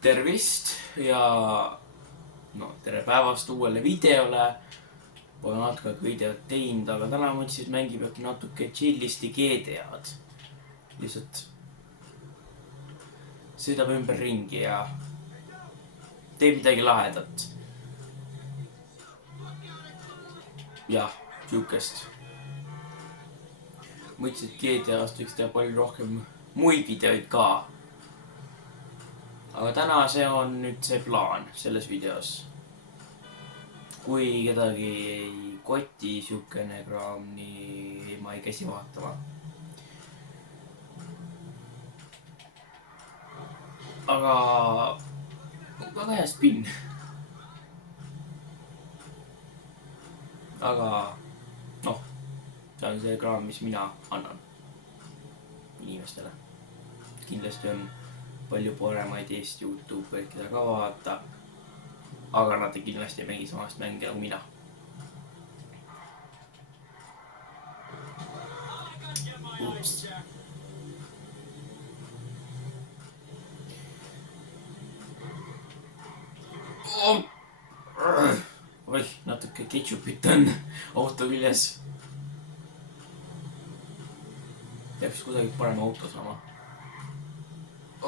Tervist ja tere päevast uuele videole. Pole natuke videot teinud, aga täna mõtlesin, et mängib äkki natuke chillisti GTA-d. Lihtsalt sõidab ümber ringi ja teeb midagi lahedat. Jah, siukest. Mõtlesin, et GTA-st võiks teha palju rohkem muid videoid ka. Aga täna see on nüüd see plaan selles videos. Kui kedagi ei koti siukene kraam, nii ma ei käsi vaatama. Aga väga hea spin. Aga see on see kraam, mis mina annan inimestele. Kindlasti on palju paremaid Eesti YouTube'id, keda ka vaata, aga nad kindlasti ei mängi samast mänge nagu mina. Ups. Oih, natuke ketšupit on auto küljes. Peaks kuidagi parema auto saama.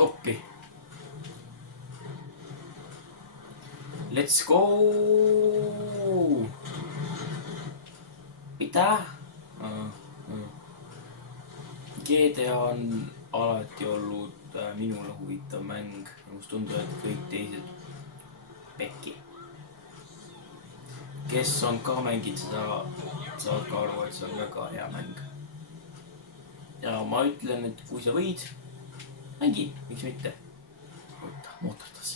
Oppi. Let's go! Mitä? GTA on alati olnud minule huvitav mäng. Must tundub, et kõik teised pekki. Kes on ka mänginud seda, saad ka aru, et see on väga hea mäng. Ja ma ütlen, et kui sa võid, mängi, miks mitte. Oota, mootortas.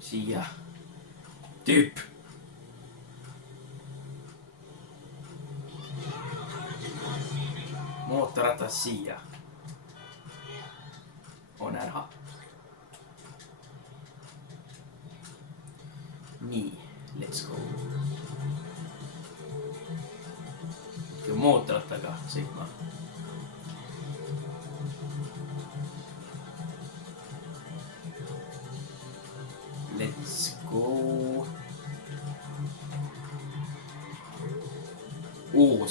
Siia. Tüüp. Mootorratas siia. On ära. Nii, let's go. Mootorrattaga sõitma. Let's go.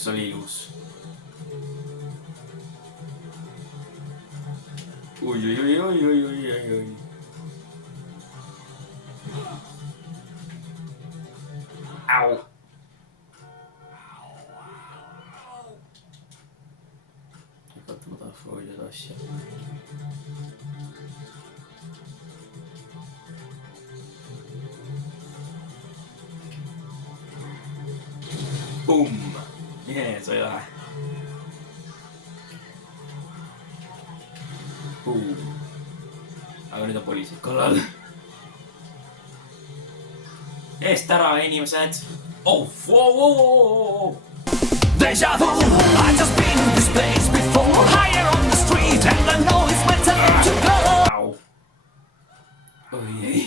See oli ilus. Oi. Au. Ma tahaks hoida asja. Boom! See ei lähe. Boom! Aga nüüd on politsei kallal. Eest ära, inimesed! Wow! Deja vu, I just been in this place before. Higher on the street and I know it's my time to go. Oi ei,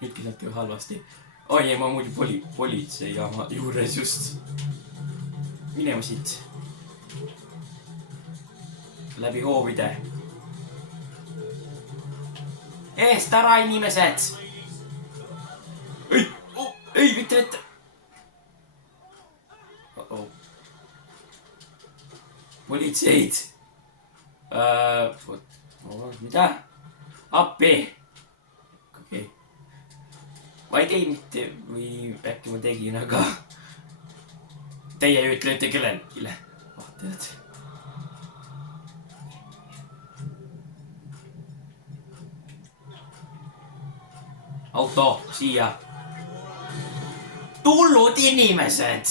nüüd kisati halvasti. Oi ei, ma muidu politsei jaama juures just. Minema siit. Läbi hoovide. Eest ära, inimesed! Ei, mitte. Politseid. Mida? Appi. Okei. Ma ei teinud mitte, või äkki ma tegin, aga teie ütlete kellelegi. Vaatajad. Auto, siia. Tulnud inimesed!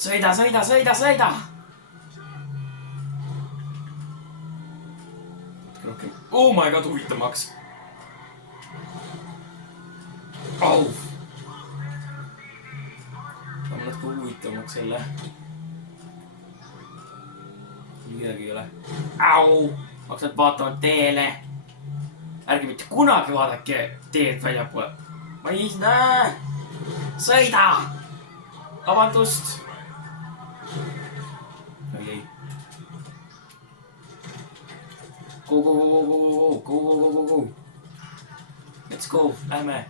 Sõida! Oh my god, huvitamaks. Au! Saame natuke huvitamaks selle. Midagi ei ole. Au! Maksad vaatama teele. Ärge mitte kunagi vaadake teed väljapoole. Ma ei näe! Sõida! Vabandust! Oi ei. Go, go, go, go, go, go, go, go, go, go. Let's go, lähme.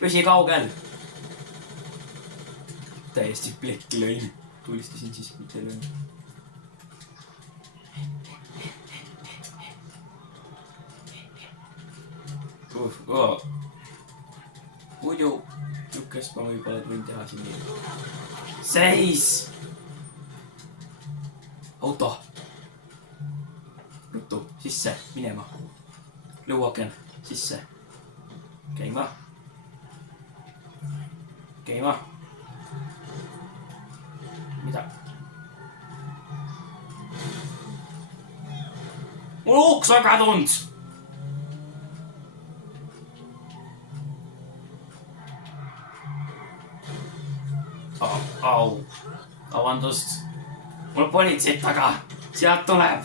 Püsi kaugel. Täiesti plekki lõin. Tulistasin siis, mitte lõin. Muidu niukest ma võib-olla võin teha siin nii. Seis! Auto! Ruttu, sisse, minema. Lõuaken, sisse. Käima. Käima. Mida? Mul uks on kadunud! Au. Vabandust. Mul politseid taga. Sealt tuleb.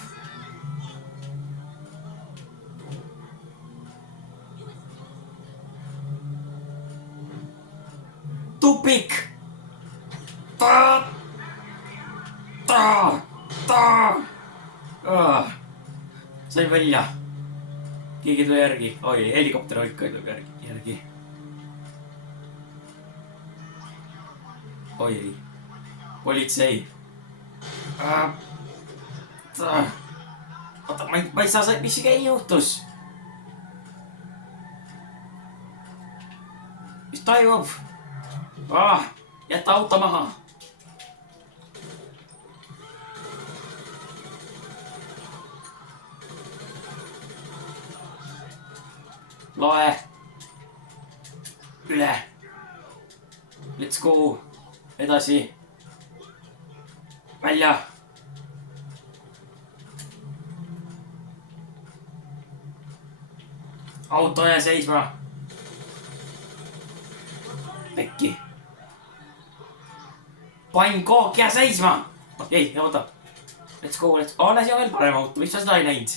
Tupik. Sain välja. Keegi tuli järgi. Oi, helikopter ikka tuli järgi. Oi ei. Politsei. Oota, ma ei saa, mis siin juhtus? Mis toimub? Jätta auto maha. Loe. Üle. Let's go. Edasi. Välja. Auto jää seisma. Pekki. Pannkook jää seisma. Ei, oota. Let's go, let's go. See on veel parem auto, miks sa seda ei näinud?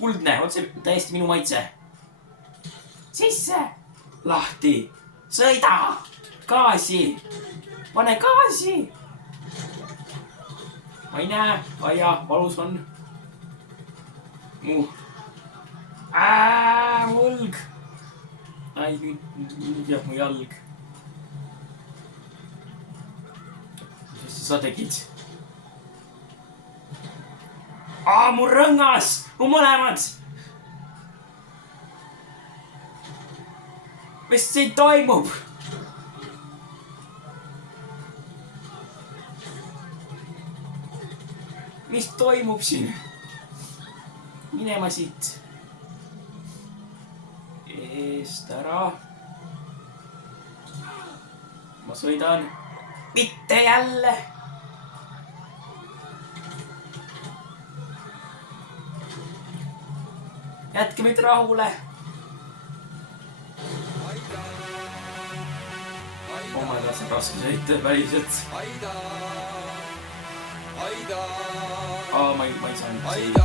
Kuldne, on see täiesti minu maitse. Sisse. Lahti. Sõida. Gaasi. Pane gaasi. Ma ei näe. Aia, valus on. Mulg. Ai, nüüd jääb mu jalg. Mis sa tegid? Mu rõngas. Mu mõlemad. Mis siin toimub? Mis toimub siin? Minema siit. Eest ära. Ma sõidan. Mitte jälle. Jätke meid rahule. Ma ei lase raske sõita päriselt. Ma ei saa nüüd sõita.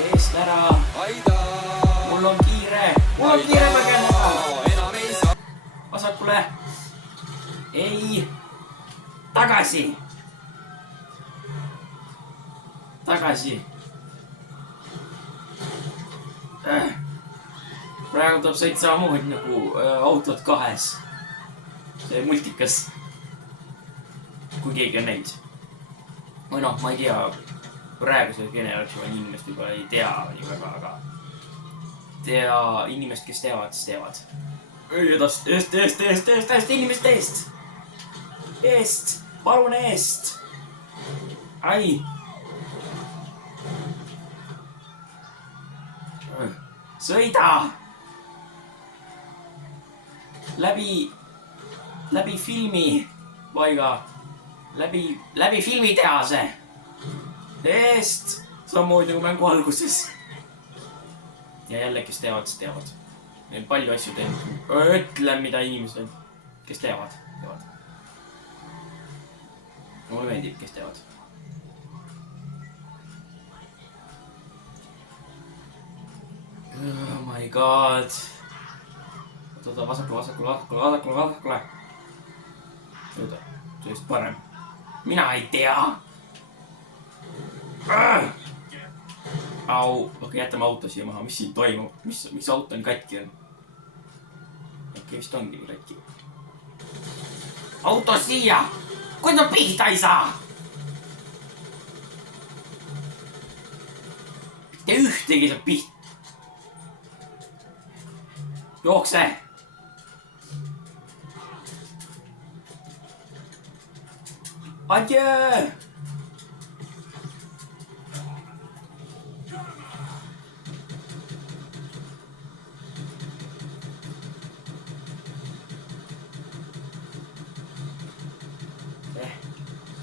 Eest ära. Mul on kiire. Mul on kiire mägeneda. Vasakule. Ei. Tagasi. Tagasi. Praegu tuleb sõit samamoodi nagu autod kahes. See multikas. Kui keegi on näinud. Või noh, ma ei tea. Praeguse generatsiooni inimest juba ei tea nii väga, aga inimest, kes teavad, siis teavad. Eest, inimest eest! Eest! Palun eest! Ai! Sõida! Läbi filmi paiga. Läbi filmitehase. Eest! Samamoodi nagu mängu alguses. Ja jälle, kes teavad, siis teavad. Meil palju asju teevad. Ütle, mida inimesed, kes teavad. Mulle meeldib, kes teavad. Oh my god. Oota, vasakule. Oota, see on just parem. mina ei tea. Au, okei, jätame auto siia maha, mis siin toimub, mis auto nii katki on? okei, vist ongi nii katki. auto siia, kuid ma pihta ei saa. mitte ühtegi saab pihta. jookse. adjöö.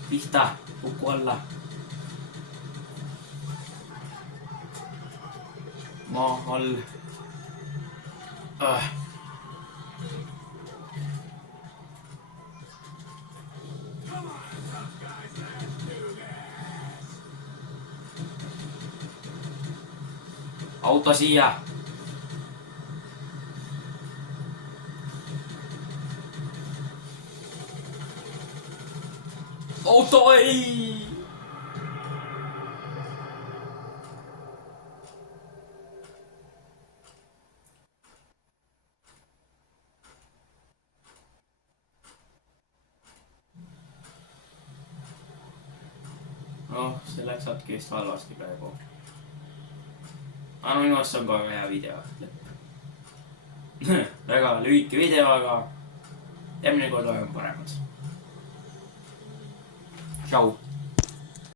pihta, kuku alla. maa all. auto siia. auto ei. noh, see läks natuke vist halvasti praegu. aga no minu arust see on ka väga hea video. väga lühike video, aga järgmine kord oleme paremad. tšau.